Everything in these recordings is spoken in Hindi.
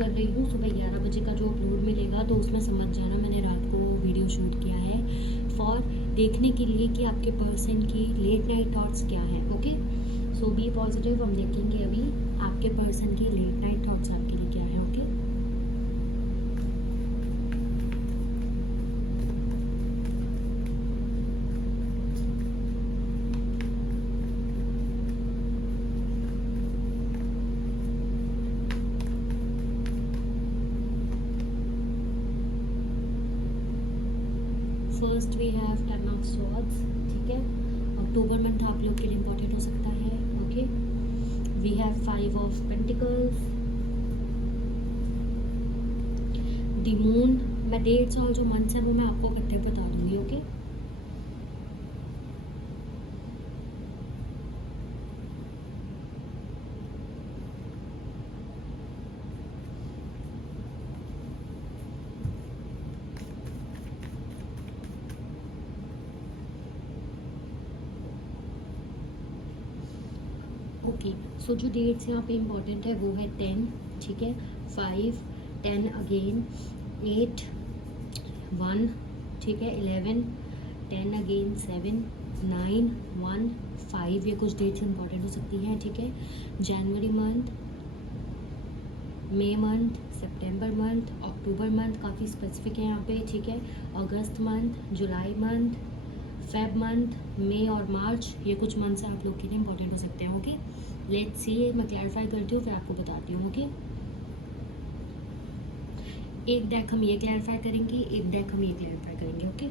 कर रही हूँ सुबह 11 बजे का जो अपलोड मिलेगा, तो उसमें समझ जाना मैंने रात को वीडियो शूट किया है फॉर देखने के लिए कि आपके पर्सन की लेट नाइट थॉट्स क्या है। ओके, सो बी पॉजिटिव। हम देखेंगे अभी आपके पर्सन की लेट नाइट थॉट्स आपके लिए क्या है। Okay, first we have 10 of swords. ठीक है, अक्टूबर मंथ आप लोग के लिए इम्पोर्टेंट हो सकता है। Okay, we have 5 of pentacles, the moon. मैं डेट्स और जो मंथ्स हैं वो मैं आपको इकट्ठे बता दूंगी। ओके, ओके, सो जो डेट्स यहाँ पे इम्पॉर्टेंट है वो है 10, ठीक है, 5, 10 अगेन, 8, 1, ठीक है, 11, 10 अगेन, 7, 9, 1, 5। ये कुछ डेट्स इम्पॉर्टेंट हो सकती हैं। ठीक है, जनवरी मंथ, मई मंथ, सितंबर मंथ, अक्टूबर मंथ काफ़ी स्पेसिफिक है यहाँ पे। ठीक है, अगस्त मंथ, जुलाई मंथ, फेब मंथ, मई और मार्च, ये कुछ मंथ्स आप लोग के लिए इंपॉर्टेंट हो सकते हैं। ओके, लेट्स सी, मैं क्लैरिफाई करती हूँ फिर आपको बताती हूँ। ओके, एक डेक हम ये क्लैरिफाई करेंगे, एक डेक हम ये क्लैरिफाई करेंगे। ओके,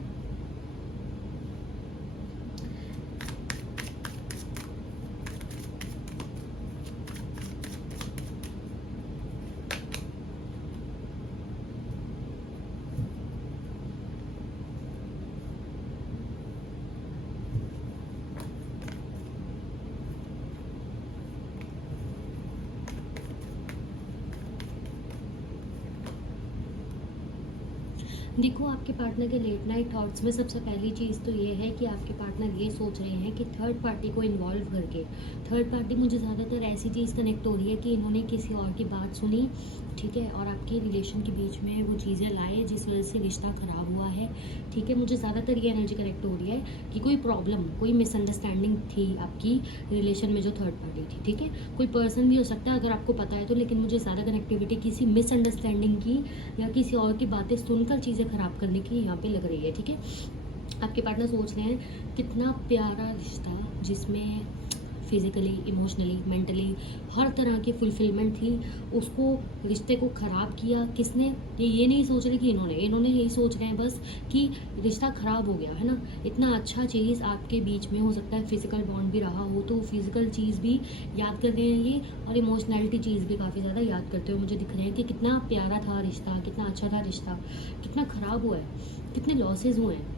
देखो आपके पार्टनर के लेट नाइट थॉट्स में सबसे पहली चीज़ तो ये है कि आपके पार्टनर ये सोच रहे हैं कि थर्ड पार्टी को इन्वॉल्व करके, थर्ड पार्टी मुझे ज़्यादातर ऐसी चीज़ कनेक्ट हो रही है कि इन्होंने किसी और की बात सुनी, ठीक है, और आपके रिलेशन के बीच में वो चीज़ें लाए जिस वजह से रिश्ता ख़राब हुआ है। ठीक है, मुझे ज़्यादातर ये एनर्जी कनेक्ट हो रही है कि कोई प्रॉब्लम, कोई मिसअंडरस्टैंडिंग थी आपकी रिलेशन में जो थर्ड पार्टी थी। ठीक है, कोई पर्सन भी हो सकता है अगर आपको पता है तो, लेकिन मुझे ज़्यादा कनेक्टिविटी किसी मिसअंडरस्टैंडिंग की या किसी और की बातें सुनकर चीज़ें ख़राब करने की यहाँ पे लग रही है। ठीक है, आपके पार्टनर सोच रहे हैं कितना प्यारा रिश्ता जिसमें फिज़िकली, इमोशनली, मेंटली हर तरह की फुलफिलमेंट थी, उसको, रिश्ते को ख़राब किया किसने। ये नहीं सोच रहे कि इन्होंने यही सोच रहे हैं बस कि रिश्ता ख़राब हो गया है ना। इतना अच्छा चीज़ आपके बीच में हो सकता है, फिज़िकल बॉन्ड भी रहा हो तो फिज़िकल चीज़ भी याद कर रहे हैं ये, और इमोशनैलिटी चीज़ भी काफ़ी ज़्यादा याद करते हुए मुझे दिख रहे हैं कि कितना प्यारा था रिश्ता, कितना अच्छा था रिश्ता, कितना ख़राब हुआ है, कितने लॉसेज हुए हैं,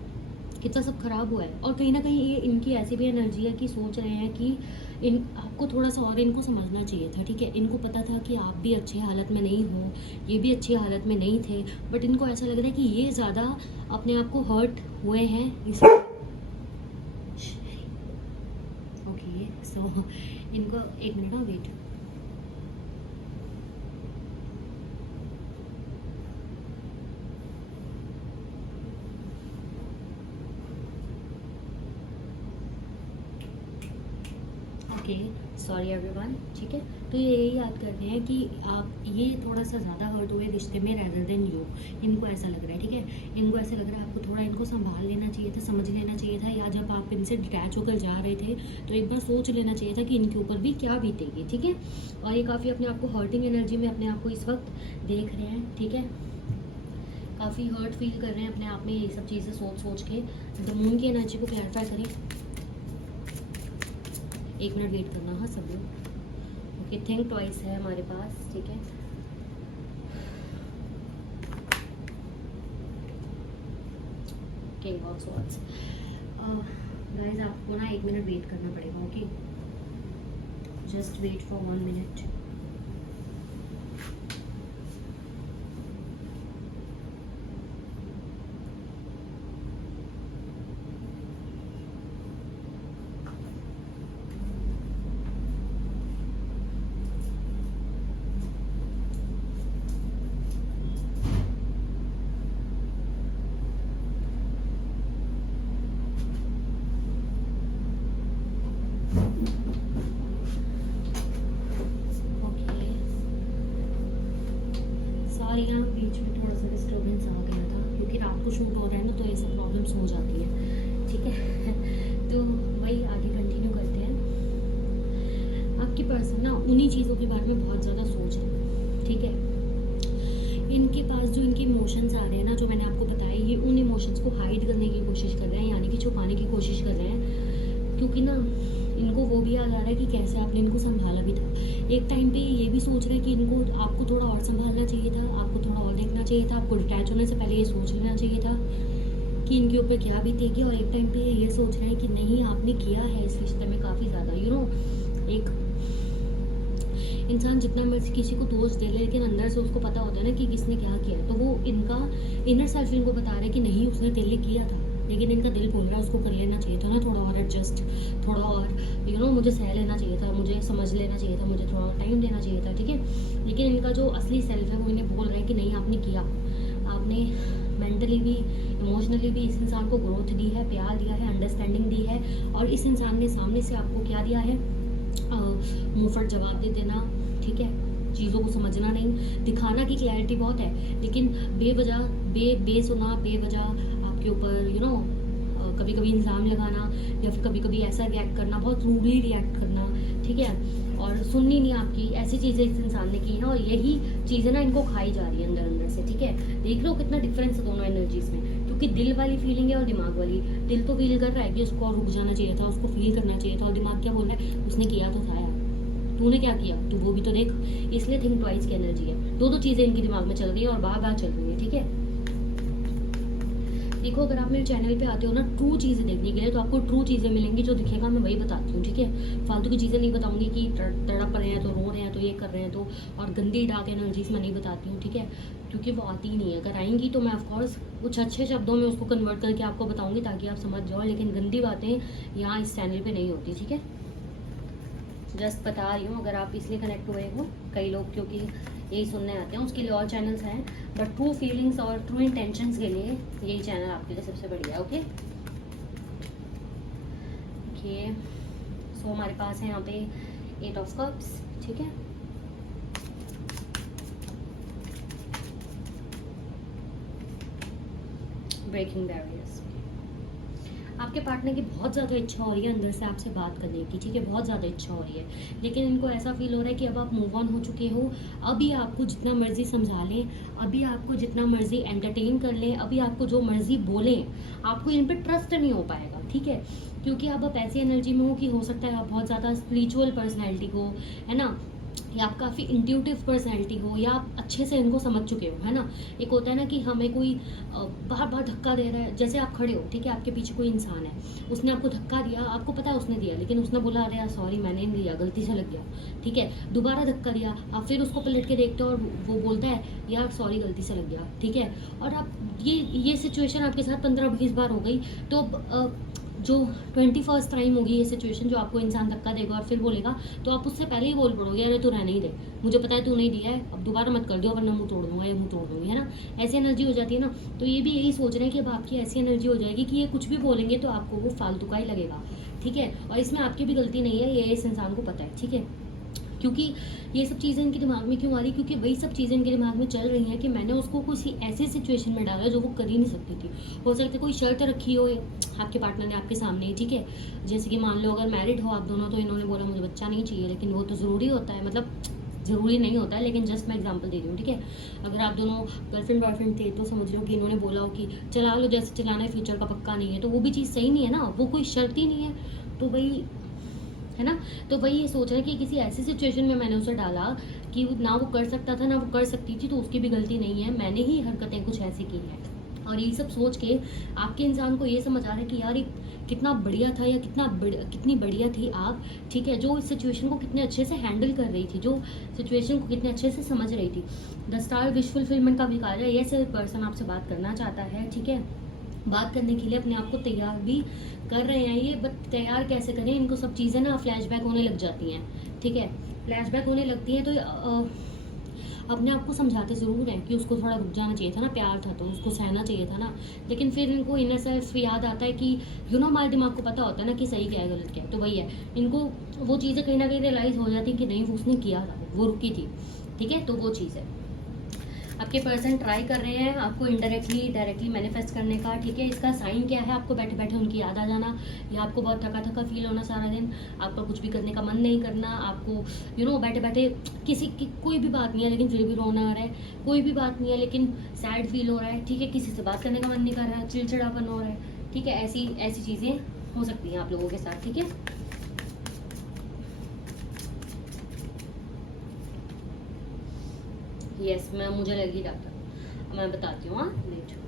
कितना सब खराब हुआ है। और कहीं ना कहीं ये इनकी ऐसी भी एनर्जी है कि सोच रहे हैं कि इन आपको थोड़ा सा और इनको समझना चाहिए था। ठीक है, इनको पता था कि आप भी अच्छी हालत में नहीं हो, ये भी अच्छी हालत में नहीं थे, बट इनको ऐसा लग रहा है कि ये ज़्यादा अपने आप को हर्ट हुए हैं इस। ओके, सो इनको एक minute wait. Okay, sorry everyone. ठीक है, तो ये यही याद करते हैं कि आप ये थोड़ा सा ज़्यादा हर्ट हुए रिश्ते में रेदर देन यू, इनको ऐसा लग रहा है। ठीक है, इनको ऐसा लग रहा है आपको थोड़ा इनको संभाल लेना चाहिए था, समझ लेना चाहिए था, या जब आप इनसे डिटैच होकर जा रहे थे तो एक बार सोच लेना चाहिए था कि इनके ऊपर भी क्या बीतेगी। ठीक है, और ये काफ़ी अपने आप को हर्टिंग एनर्जी में अपने आप को इस वक्त देख रहे हैं। ठीक है, काफ़ी हर्ट फील कर रहे हैं अपने आप में ये सब चीज़ें सोच के। द मून की एनर्जी को क्लैरिफाई करें, एक मिनट वेट करना। हाँ सब लोग ओके, थिंक ट्वाइस है हमारे पास। ठीक है, किंग ऑफ स्वॉर्ड्स। गाइस आपको ना 1 मिनट वेट करना पड़ेगा। Okay, just wait for 1 minute. आपको शूट हो रहा है ना, तो ऐसी प्रॉब्लम्स हो जाती है, ठीक है। तो वही आगे कंटिन्यू करते हैं। आपकी पर्सन ना उन्हीं चीज़ों के बारे में बहुत ज़्यादा सोच रहे हैं, ठीक है। इनके पास जो इनके इमोशंस आ रहे हैं ना, जो मैंने आपको बताया, ये उन इमोशंस को हाइड करने की कोशिश कर रहे हैं, यानी कि छुपाने की कोशिश कर रहे हैं, क्योंकि ना इनको वो भी याद आ रहा है कि कैसे आपने इनको संभाला भी था। एक टाइम पे ये भी सोच रहे हैं कि इनको आपको थोड़ा और संभालना चाहिए था, आपको थोड़ा और देखना चाहिए था, आपको डिटैच होने से पहले ये सोच लेना चाहिए था कि इनके ऊपर क्या बीतेगी। और एक टाइम पे ये सोच रहे हैं कि नहीं, आपने किया है इस रिश्ते में काफ़ी ज़्यादा, एक इंसान जितना मर्जी किसी को दोष दे ले, लेकिन अंदर से उसको पता होता है ना कि किसने क्या किया है। तो वो इनका इनर सेल्फ इनको बता रहा है कि नहीं, उसने तेरे लिए किया था, लेकिन इनका दिल बोल रहा है उसको कर लेना चाहिए था ना, थोड़ा और एडजस्ट, थोड़ा और मुझे सह लेना चाहिए था, मुझे समझ लेना चाहिए था, मुझे थोड़ा और टाइम देना चाहिए था, ठीक है। लेकिन इनका जो असली सेल्फ है वो इन्हें बोल रहा है कि नहीं, आपने किया, आपने मेंटली भी इमोशनली भी इस इंसान को ग्रोथ दी है, प्यार दिया है, अंडरस्टैंडिंग दी है। और इस इंसान ने सामने से आपको क्या दिया है, मुंहफट जवाब दे देना, ठीक है, चीज़ों को समझना नहीं, दिखाना की क्लैरिटी बहुत है, लेकिन बेवजह बेसुना बेवजह आपके ऊपर कभी कभी इल्ज़ाम लगाना, या फिर कभी कभी ऐसा रिएक्ट करना, बहुत रूडली रिएक्ट करना, ठीक है, और सुननी नहीं आपकी, ऐसी चीज़ें इस इंसान ने की हैं। और यही चीज़ें ना इनको खाई जा रही है अंदर अंदर से, ठीक है। देख लो कितना डिफरेंस है दोनों एनर्जीज में, क्योंकि दिल वाली फीलिंग है और दिमाग वाली। दिल तो फील कर रहा है कि उसको और रुक जाना चाहिए था, उसको फील करना चाहिए था, और दिमाग क्या बोल रहा है, उसने किया तो था यार, तूने क्या किया, तू वो भी तो देख। इसलिए थिंक ट्वाइस की एनर्जी है, दो चीज़ें इनके दिमाग में चल रही है और बार बार चल रही है, ठीक है। देखो, अगर आप मेरे चैनल पे आते हो ना ट्रू चीज़ें देखने के लिए, तो आपको ट्रू चीज़ें मिलेंगी, जो दिखेगा मैं वही बताती हूँ, ठीक है। फालतू की चीज़ें नहीं बताऊंगी कि तड़प रहे हैं तो रो रहे हैं तो ये कर रहे हैं तो, और गंदी डार्क एनर्जीज मैं नहीं बताती हूँ, ठीक है, क्योंकि वो आती ही नहीं है। अगर आएंगी तो मैं ऑफकोर्स कुछ अच्छे शब्दों में उसको कन्वर्ट करके आपको बताऊँगी ताकि आप समझ जाओ, लेकिन गंदी बातें यहाँ इस चैनल पर नहीं होती, ठीक है। जस्ट बता रही हूँ, अगर आप इसलिए कनेक्ट हुए हो, कई लोग क्योंकि यही सुनने आते हैं, उसके लिए और चैनल्स हैं, बट ट्रू फीलिंग्स और ट्रू इंटेंशंस के लिए यही चैनल आपके लिए सबसे बढ़िया है, ओके। देखिए, सो हमारे पास है यहाँ पे 8 ऑफ कप्स, ठीक है, ब्रेकिंग बैरियर्स। आपके पार्टनर की बहुत ज़्यादा इच्छा हो रही है अंदर से आपसे बात करने की, ठीक है, बहुत ज़्यादा इच्छा हो रही है, लेकिन इनको ऐसा फील हो रहा है कि अब आप मूव ऑन हो चुके हो, अभी आपको जितना मर्जी समझा लें, अभी आपको जितना मर्जी एंटरटेन कर लें, अभी आपको जो मर्जी बोलें, आपको इन पर ट्रस्ट नहीं हो पाएगा, ठीक है, क्योंकि अब आप ऐसी एनर्जी में हो कि हो सकता है आप बहुत ज़्यादा स्पिरिचुअल पर्सनैलिटी हो, है ना, या आप काफ़ी इंट्यूटिव पर्सनैलिटी हो, या आप अच्छे से इनको समझ चुके हो, है ना। एक होता है ना कि हमें कोई बार बार धक्का दे रहा है, जैसे आप खड़े हो, ठीक है, आपके पीछे कोई इंसान है, उसने आपको धक्का दिया, आपको पता है उसने दिया, लेकिन उसने बोला अरे यार सॉरी मैंने नहीं दिया, गलती से लग गया, ठीक है, दोबारा धक्का दिया, आप फिर उसको पलट के देखते हो और वो बोलता है यार सॉरी गलती से लग गया, ठीक है, और आप ये सिचुएशन आपके साथ 15-20 बार हो गई, तो जो 21st टाइम होगी ये सिचुएशन, जो आपको इंसान धक्का देगा और फिर बोलेगा, तो आप उससे पहले ही बोल पड़ोगे अरे तू रहने ही दे, मुझे पता है तू नहीं दिया है, अब दोबारा मत कर दो वरना मुंह तोड़ दूंगा या मुंह तोड़ दूंगी, है ना। ऐसी एनर्जी हो जाती है ना, तो ये भी यही सोच रहे हैं कि अब आपकी ऐसी एनर्जी हो जाएगी कि ये कुछ भी बोलेंगे तो आपको वो फालतू का ही लगेगा, ठीक है, और इसमें आपकी भी गलती नहीं है, ये इस इंसान को पता है, ठीक है। क्योंकि ये सब चीज़ें इनके दिमाग में क्यों आ रही, क्योंकि वही सब चीज़ें इनके दिमाग में चल रही हैं कि मैंने उसको किसी ऐसे सिचुएशन में डाला जो वो कर ही नहीं सकती थी। हो सकता है कोई शर्त रखी हो आपके पार्टनर ने आपके सामने ही, ठीक है, जैसे कि मान लो अगर मैरिड हो आप दोनों, तो इन्होंने बोला मुझे बच्चा नहीं चाहिए, लेकिन वो तो ज़रूरी होता है, मतलब ज़रूरी नहीं होता है, लेकिन जस्ट मैं एग्जांपल दे रही हूँ, ठीक है। अगर आप दोनों गर्लफ्रेंड बॉयफ्रेंड थे तो समझ लो कि इन्होंने बोला हो कि चला लो, जैसे चलाना है, फ्यूचर का पक्का नहीं है, तो वो भी चीज़ सही नहीं है ना, वो कोई शर्त ही नहीं है, तो वही है ना। तो वही ये सोच रहा है कि किसी ऐसी सिचुएशन में मैंने उसे डाला कि ना वो कर सकता था ना वो कर सकती थी, तो उसकी भी गलती नहीं है, मैंने ही हरकतें कुछ ऐसी की हैं। और ये सब सोच के आपके इंसान को ये समझ आ रहा है कि यार ये कितना बढ़िया था, या कितनी बढ़िया थी आप, ठीक है, जो इस सिचुएशन को कितने अच्छे से हैंडल कर रही थी, जो सिचुएशन को कितने अच्छे से समझ रही थी। द स्टार विश फुलफिलमेंट का भी कार्य है, ये सिर्फ पर्सन आपसे बात करना चाहता है, ठीक है, बात करने के लिए अपने आप को तैयार भी कर रहे हैं। ये बट तैयार कैसे करें, इनको सब चीज़ें ना फ्लैशबैक होने लग जाती हैं, ठीक है, फ्लैशबैक होने लगती हैं, तो अपने आप को समझाते ज़रूर हैं कि उसको थोड़ा रुक जाना चाहिए था ना, प्यार था तो उसको सहना चाहिए था ना, लेकिन फिर इनको इनर सेल्फ याद आता है कि हमारे दिमाग को पता होता है ना कि सही क्या है गलत क्या है, तो वही है, इनको वो चीज़ें कहीं ना कहीं रियलाइज़ हो जाती हैं कि नहीं वो उसने किया था, वो रुकी थी, ठीक है, तो वो चीज़ है। आपके पर्सन ट्राई कर रहे हैं आपको इनडायरेक्टली डायरेक्टली मैनिफेस्ट करने का, ठीक है। इसका साइन क्या है, आपको बैठे बैठे उनकी याद आ जाना, या आपको बहुत थका थका फील होना सारा दिन, आपका कुछ भी करने का मन नहीं करना, आपको बैठे बैठे किसी की कोई भी बात नहीं है लेकिन फिर भी रोना आ रहा है, कोई भी बात नहीं है लेकिन सैड फील हो रहा है, ठीक है। किसी से बात करने का मन नहीं कर रहा है, चिड़चिड़ापन हो रहा है, ठीक है। ऐसी ऐसी चीज़ें हो सकती हैं आप लोगों के साथ, ठीक है। यस मुझे लगी डॉक्टर, मैं बताती हूँ। हाँ वेट,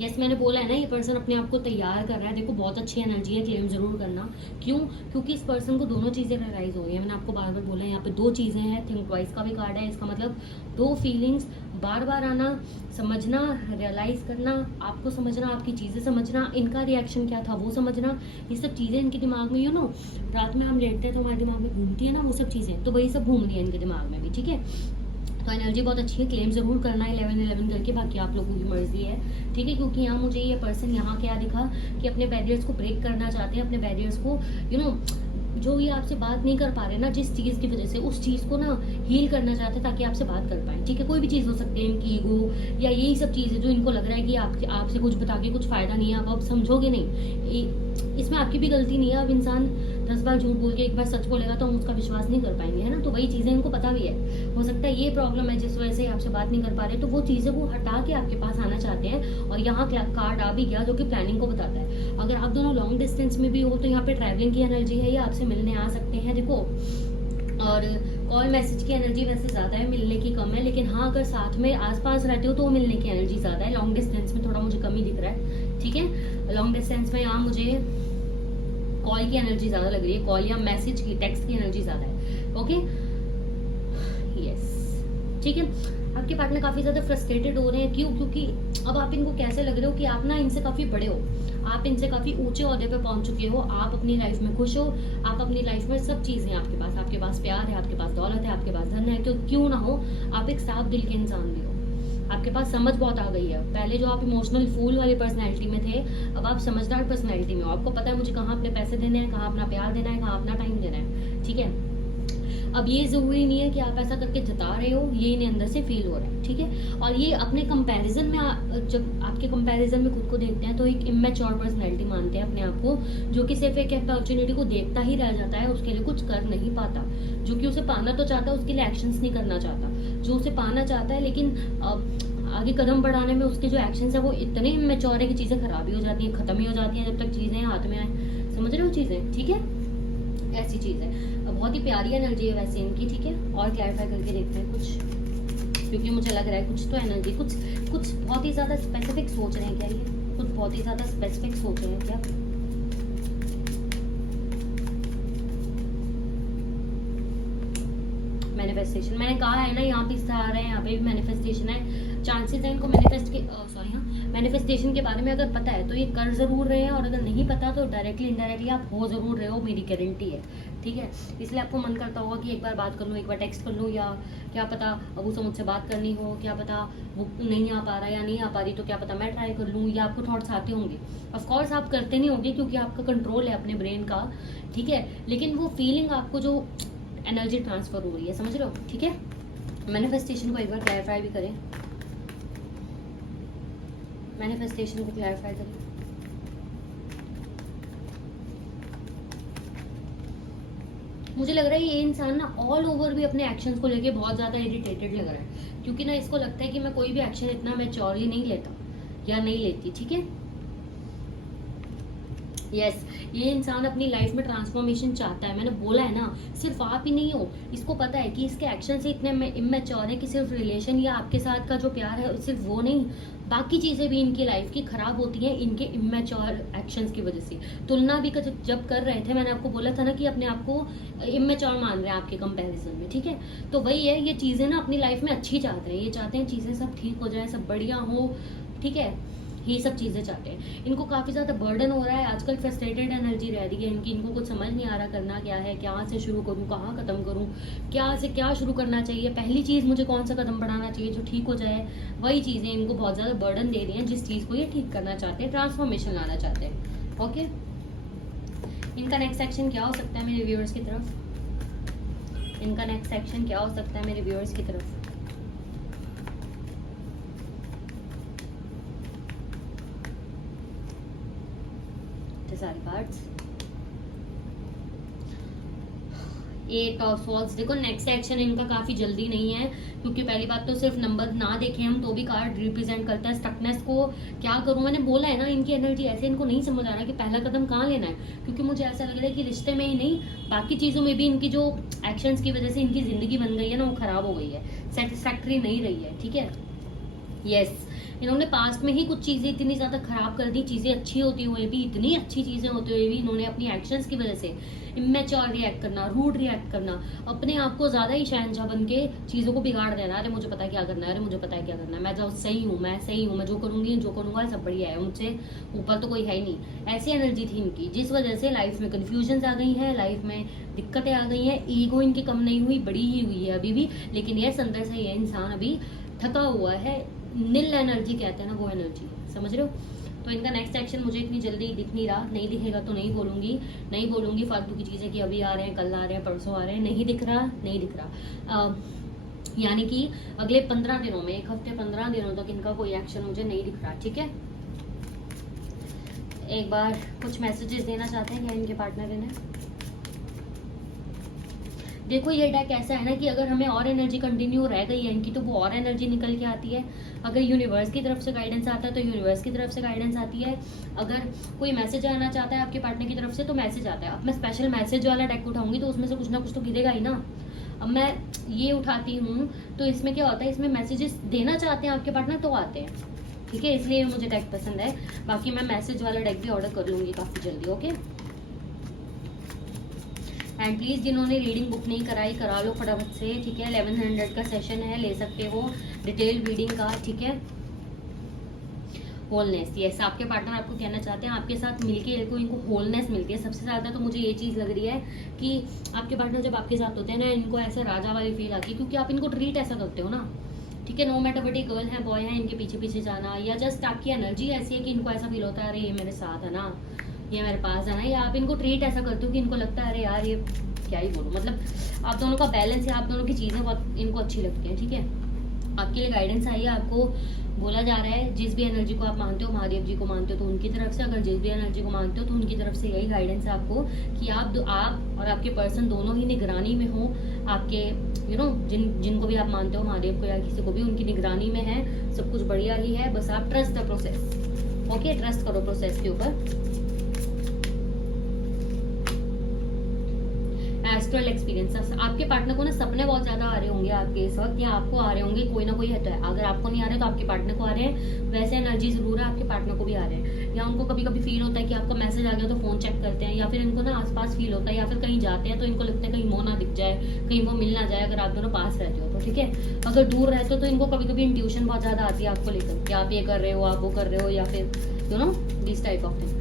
यस मैंने बोला है ना, ये पर्सन अपने आप को तैयार कर रहा है। देखो बहुत अच्छी एनर्जी है, क्लेम जरूर करना। क्यों? क्योंकि इस पर्सन को दोनों चीज़ें रियलाइज हो रही है। मैंने आपको बार बार बोला है, यहाँ पे दो चीज़ें हैं। थिंक ट्वाइस का भी कार्ड है, इसका मतलब दो फीलिंग्स बार बार आना, समझना, रियलाइज करना, आपको समझना, आपकी चीज़ें समझना, इनका रिएक्शन क्या था वो समझना, ये सब चीज़ें इनके दिमाग में रात में हम लेटते हैं तो हमारे दिमाग में घूमती है ना वो सब चीज़ें, तो वही सब घूम रही है इनके दिमाग में भी, ठीक है। तो एनर्जी बहुत अच्छी है, क्लेम जरूर करना है 11-11 करके, बाकी आप लोगों की मर्जी है, ठीक है। क्योंकि यहाँ मुझे ये पर्सन यहाँ क्या दिखा कि अपने बैरियर्स को ब्रेक करना चाहते हैं, अपने बैरियर्स को जो ये आपसे बात नहीं कर पा रहे ना जिस चीज़ की वजह से, उस चीज़ को ना हील करना चाहते हैं ताकि आपसे बात कर पाए, ठीक है। कोई भी चीज़ हो सकती है, इनकी ईगो या यही सब चीज़ें जो इनको लग रहा है कि आपसे कुछ बता के कुछ फ़ायदा नहीं है, आप अब समझोगे नहीं, इसमें आपकी भी गलती नहीं है। अब इंसान 10 बार झूठ बोल के एक बार सच बोलेगा तो हम उसका विश्वास नहीं कर पाएंगे, है ना। तो वही चीज़ें इनको पता भी है, हो सकता है ये प्रॉब्लम है जिस वजह से आपसे बात नहीं कर पा रहे, तो वो चीज़ें वो हटा के आपके पास आना चाहते हैं। और यहाँ कार्ड आ भी गया जो कि प्लानिंग को बताता है। अगर आप दोनों लॉन्ग डिस्टेंस में भी हो तो यहाँ पे ट्रैवलिंग की एनर्जी है, ये आपसे मिलने आ सकते हैं, देखो। और कॉल मैसेज की एनर्जी वैसे ज़्यादा है, मिलने की कम है, लेकिन हाँ अगर साथ में आसपास रहते हो तो मिलने की एनर्जी ज़्यादा है। लॉन्ग डिस्टेंस में थोड़ा मुझे कम ही दिख रहा है, ठीक है। लॉन्ग डिस्टेंस में यहाँ मुझे कॉल की एनर्जी ज़्यादा लग रही है, कॉल या मैसेज की, टेक्स्ट की एनर्जी ज़्यादा है, ओके। यस ठीक है। आपके पार्टनर काफ़ी ज़्यादा फ्रस्ट्रेटेड हो रहे हैं, क्यों? क्योंकि अब आप इनको कैसे लग रहे हो कि आप ना इनसे काफ़ी बड़े हो, आप इनसे काफ़ी ऊंचे ओहदे पे पहुंच चुके हो, आप अपनी लाइफ में खुश हो, आप अपनी लाइफ में सब चीज़ें आपके पास प्यार है, आपके पास दौलत है, आपके पास धन है, क्यों ना हो, आप एक साफ दिल के इंसान भी हो, आपके पास समझ बहुत आ गई है। पहले जो आप इमोशनल फूल वाली पर्सनैलिटी में थे, अब आप समझदार पर्सनैलिटी में हो। आपको पता है मुझे कहाँ अपने पैसे देने हैं, कहाँ अपना प्यार देना है, कहाँ अपना टाइम देना है, ठीक है। अब ये जरूरी नहीं है कि आप ऐसा करके जता रहे हो, ये इन्हें अंदर से फील हो रहा है, ठीक है। और ये अपने कंपैरिजन में जब आपके कंपैरिजन में खुद को देखते हैं तो एक इमेच्योर पर्सनैलिटी मानते हैं अपने आप को, जो कि सिर्फ एक अपॉर्चुनिटी को देखता ही रह जाता है, उसके लिए कुछ कर नहीं पाता। जो कि उसे पाना तो चाहता है, उसके लिए एक्शंस नहीं करना चाहता। जो उसे पाना चाहता है लेकिन आगे कदम बढ़ाने में उसके जो एक्शंस है वो इतने इमेच्योर है कि चीज़ें खराब ही हो जाती हैं, खत्म ही हो जाती हैं जब तक चीज़ें हाथ में आए। समझ रहे हो चीज़ें, ठीक है। ऐसी चीज़ है, बहुत ही प्यारी एनर्जी है वैसे इनकी, ठीक है। और क्लैरिफाई करके देखते हैं कुछ, क्योंकि मुझे लग रहा है कुछ तो एनर्जी, कुछ बहुत ही ज़्यादा स्पेसिफिक सोच रहे हैं क्या ये, कुछ बहुत ही ज़्यादा स्पेसिफिक सोच रहे हैं क्या। मैनिफेस्टेशन मैंने कहा है ना, यहाँ पे आ रहे हैं, यहाँ पे भी मैनिफेस्टेशन है। चांसेस है इनको मैनिफेस्टेशन के बारे में अगर पता है तो ये कर जरूर रहे हैं, और अगर नहीं पता तो डायरेक्टली इनडायरेक्टली आप हो जरूर रहे हो, मेरी गारंटी है, ठीक है। इसलिए आपको मन करता होगा कि एक बार बात कर लूँ, एक बार टेक्स्ट कर लूँ, या क्या पता अब उसे मुझसे बात करनी हो, क्या पता वो नहीं आ पा रहा या नहीं आ पा रही, तो क्या पता मैं ट्राई कर लूँ, या आपको थॉट्स आते होंगे। ऑफकोर्स आप करते नहीं होंगे क्योंकि आपका कंट्रोल है अपने ब्रेन का, ठीक है। लेकिन वो फीलिंग आपको जो एनर्जी ट्रांसफर हो रही है, समझ रहे हो, ठीक है। मैनिफेस्टेशन को एक बार क्लैरिफाई भी करें, मैनिफेस्टेशन को क्लैरिफाई करें। मुझे लग रहा है ये इंसान ना ऑल ओवर भी अपने एक्शंस को लेके बहुत ज़्यादा इरिटेटेड लग रहा है, क्योंकि ना इसको लगता है कि मैं कोई भी एक्शन इतना मैच्योरली नहीं लेता या नहीं लेती, ठीक है। यस ये इंसान अपनी लाइफ में ट्रांसफॉर्मेशन चाहता है। मैंने बोला है ना, सिर्फ आप ही नहीं हो, इसको पता है कि इसके एक्शन से इतने इमेच्योर है कि सिर्फ रिलेशन या आपके साथ का जो प्यार है सिर्फ वो नहीं, बाकी चीज़ें भी इनकी लाइफ की खराब होती हैं इनके इमेच्योर एक्शंस की वजह से। तुलना भी जब कर रहे थे, मैंने आपको बोला था ना कि अपने आप को इमेच्योर मान रहे हैं आपके कंपैरिजन में, ठीक है। तो वही है, ये चीज़ें ना अपनी लाइफ में अच्छी चाहते हैं, ये चाहते हैं चीज़ें सब ठीक हो जाए, सब बढ़िया हो, ठीक है। ये सब चीज़ें चाहते हैं। इनको काफ़ी ज़्यादा बर्डन हो रहा है आजकल, फ्रस्ट्रेटेड एनर्जी रह रही है इनकी, इनको कुछ समझ नहीं आ रहा करना क्या है, क्या से शुरू करूँ, कहाँ ख़त्म करूँ, क्या से क्या शुरू करना चाहिए, पहली चीज़ मुझे कौन सा कदम बढ़ाना चाहिए जो ठीक हो जाए। वही चीज़ें इनको बहुत ज़्यादा बर्डन दे रही हैं, जिस चीज़ को ये ठीक करना चाहते हैं, ट्रांसफॉर्मेशन लाना चाहते हैं, ओके। इनका नेक्स्ट एक्शन क्या हो सकता है मेरे व्यूअर्स की तरफ। इनका नेक्स्ट एक्शन क्या हो सकता है मेरे व्यूअर्स की तरफ? सारी कार्ड्स, 8 ऑफ सॉर्ड्स। देखो नेक्स्ट एक्शन इनका काफी जल्दी नहीं है, क्योंकि पहली बात तो सिर्फ नंबर ना देखें हम तो भी कार्ड रिप्रेजेंट करता है स्टकनेस को। क्या करूं, मैंने बोला है ना, इनकी एनर्जी ऐसे, इनको नहीं समझ आ रहा कि पहला कदम कहाँ लेना है, क्योंकि मुझे ऐसा लग रहा है कि रिश्ते में ही नहीं बाकी चीजों में भी इनकी जो एक्शंस की वजह से इनकी जिंदगी बन गई है ना, वो खराब हो गई है, सेटिस्फैक्टरी नहीं रही है। ठीक है, यस, इन्होंने पास्ट में ही कुछ चीजें इतनी ज्यादा खराब कर दी, चीजें अच्छी होती हुए भी, इतनी अच्छी चीजें होते हुए भी इन्होंने अपनी एक्शंस की वजह से इमेच्योर रिएक्ट करना, रूड रिएक्ट करना, अपने आप को ज्यादा ही शहंशाह बन के चीजों को बिगाड़ देना। अरे मुझे पता है क्या करना है, अरे मुझे पता है क्या करना है, मैं जो सही हूँ, मैं सही हूँ, मैं जो करूंगी जो करूंगा सब बढ़िया है, मुझसे ऊपर तो कोई है ही नहीं। ऐसी एनर्जी थी इनकी, जिस वजह से लाइफ में कंफ्यूजन आ गई है, लाइफ में दिक्कतें आ गई है। ईगो इनकी कम नहीं हुई, बड़ी ही हुई है अभी भी, लेकिन ये अंदर से ये इंसान अभी थका हुआ है। नील एनर्जी कहते हैं ना, वो एनर्जी, समझ रहे हो? तो इनका नेक्स्ट एक्शन मुझे इतनी जल्दी दिख नहीं रहा, नहीं दिखेगा तो नहीं बोलूंगी फालतू की चीजें कि अभी आ रहे हैं, कल आ रहे हैं, परसों आ रहे हैं, नहीं दिख रहा। यानी कि अगले 15 दिनों में, 1 हफ्ते 15 दिनों तक इनका कोई एक्शन मुझे नहीं दिख रहा। ठीक है, एक बार कुछ मैसेजेस देना चाहते हैं क्या इनके पार्टनर इन्हें? देखो ये डेक ऐसा है ना कि अगर हमें और एनर्जी कंटिन्यू रह गई है इनकी, तो वो और एनर्जी निकल के आती है। अगर यूनिवर्स की तरफ से गाइडेंस आता है तो यूनिवर्स की तरफ से गाइडेंस आती है। अगर कोई मैसेज आना चाहता है आपके पार्टनर की तरफ से तो मैसेज आता है। अब मैं स्पेशल मैसेज वाला डेक उठाऊंगी तो उसमें से कुछ ना कुछ तो गिरेगा ही ना। अब मैं ये उठाती हूँ तो इसमें क्या होता है, इसमें मैसेजेस देना चाहते हैं आपके पार्टनर तो आते हैं। ठीक है, इसलिए मुझे डेक पसंद है। बाकी मैं मैसेज वाला डेक भी ऑर्डर कर लूंगी काफी जल्दी। ओके, एंड प्लीज जिन्होंने रीडिंग बुक नहीं कराई करा लो फटाफट से। ठीक है, 1100 का सेशन है, ले सकते हो डिटेल रीडिंग का। ठीक है, होलनेस, यस, आपके पार्टनर आपको कहना चाहते हैं आपके साथ मिलके इनको होलनेस मिलती है। सबसे ज्यादा तो मुझे ये चीज लग रही है कि आपके पार्टनर जब आपके साथ होते हैं ना, इनको ऐसा राजा वाली फील आती है, क्योंकि आप इनको ट्रीट ऐसा करते हो ना। ठीक है, नो मैटर वट गर्ल है बॉय है, इनके पीछे पीछे जाना, या जस्ट आपकी एनर्जी ऐसी है कि इनको ऐसा फील होता है अरे ये मेरे साथ है ना, ये मेरे पास है ना, या आप इनको ट्रीट ऐसा करते हो कि इनको लगता है अरे यार ये क्या ही बोलूं, मतलब आप दोनों का बैलेंस है, आप दोनों की चीजें बहुत इनको अच्छी लगती हैं। ठीक है, आपके लिए गाइडेंस आई है, आपको बोला जा रहा है जिस भी एनर्जी को आप मानते हो, महादेव जी को मानते हो तो उनकी तरफ से, अगर जिस भी एनर्जी को मानते हो तो उनकी तरफ से यही गाइडेंस है आपको कि आप और आपके पर्सन दोनों ही निगरानी में हो। आपके जिनको भी आप मानते हो, महादेव को या किसी को भी, उनकी निगरानी में है, सब कुछ बढ़िया ही है। बस आप trust the process. Okay, trust करो प्रोसेस के ऊपर। एस्ट्रल एक्सपीरियंस, आपके पार्टनर को ना सपने बहुत ज्यादा आ रहे होंगे आपके इस वक्त, या आपको आ रहे होंगे, कोई ना कोई है तो है। अगर आपको नहीं आ रहे तो आपके पार्टनर को आ रहे हैं, वैसे एनर्जी जरूर है आपके पार्टनर को भी आ रहे हैं। या उनको कभी कभी फील होता है कि आपका मैसेज आ गया तो फोन चेक करते हैं, या फिर इनको ना आसपास फील होता है, या फिर कहीं जाते हैं तो इनको लगता है कहीं वो ना दिख जाए, कहीं वो मिल ना जाए, अगर आप दोनों पास रहते हो तो। ठीक है, अगर दूर रहते हो तो इनको कभी कभी इंट्यूशन बहुत ज्यादा आती है आपको लेकर कि आप ये कर रहे हो, आप वो कर रहे हो, या फिर this type of things.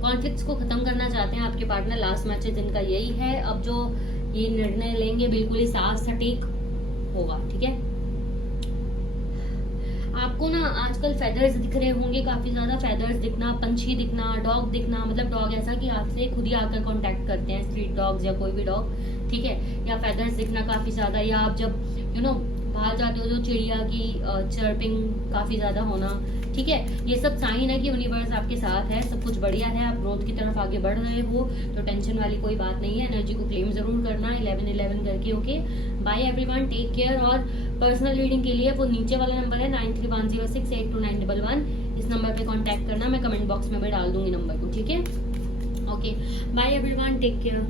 Conflicts को खत्म करना चाहते हैं आपके पार्टनर। लास्ट मैसेज इनका यही है। अब जो ये निर्णय लेंगे बिल्कुल ही साफ सटीक होगा। ठीक है, आपको ना आजकल फेदर्स दिख रहे होंगे, काफी ज्यादा फेदर्स दिखना, पंछी दिखना, डॉग दिखना, मतलब डॉग ऐसा कि आपसे खुद ही आकर कांटेक्ट करते हैं, स्ट्रीट डॉग्स या कोई भी डॉग। ठीक है, या फेदर्स दिखना काफी ज्यादा, या आप जब बाहर जाते हो तो चिड़िया की चर्पिंग काफी ज्यादा होना। ठीक है, ये सब साइन है कि यूनिवर्स आपके साथ है, सब कुछ बढ़िया है, आप ग्रोथ की तरफ आगे बढ़ रहे हो, तो टेंशन वाली कोई बात नहीं है। एनर्जी को क्लेम जरूर करना 1111 करके। Okay, bye everyone, take care. और पर्सनल रीडिंग के लिए वो नीचे वाला नंबर है 9310682911, इस नंबर पे कांटेक्ट करना, मैं कमेंट बॉक्स में भी डाल दूंगी नंबर को। ठीक है, okay, bye everyone, take care.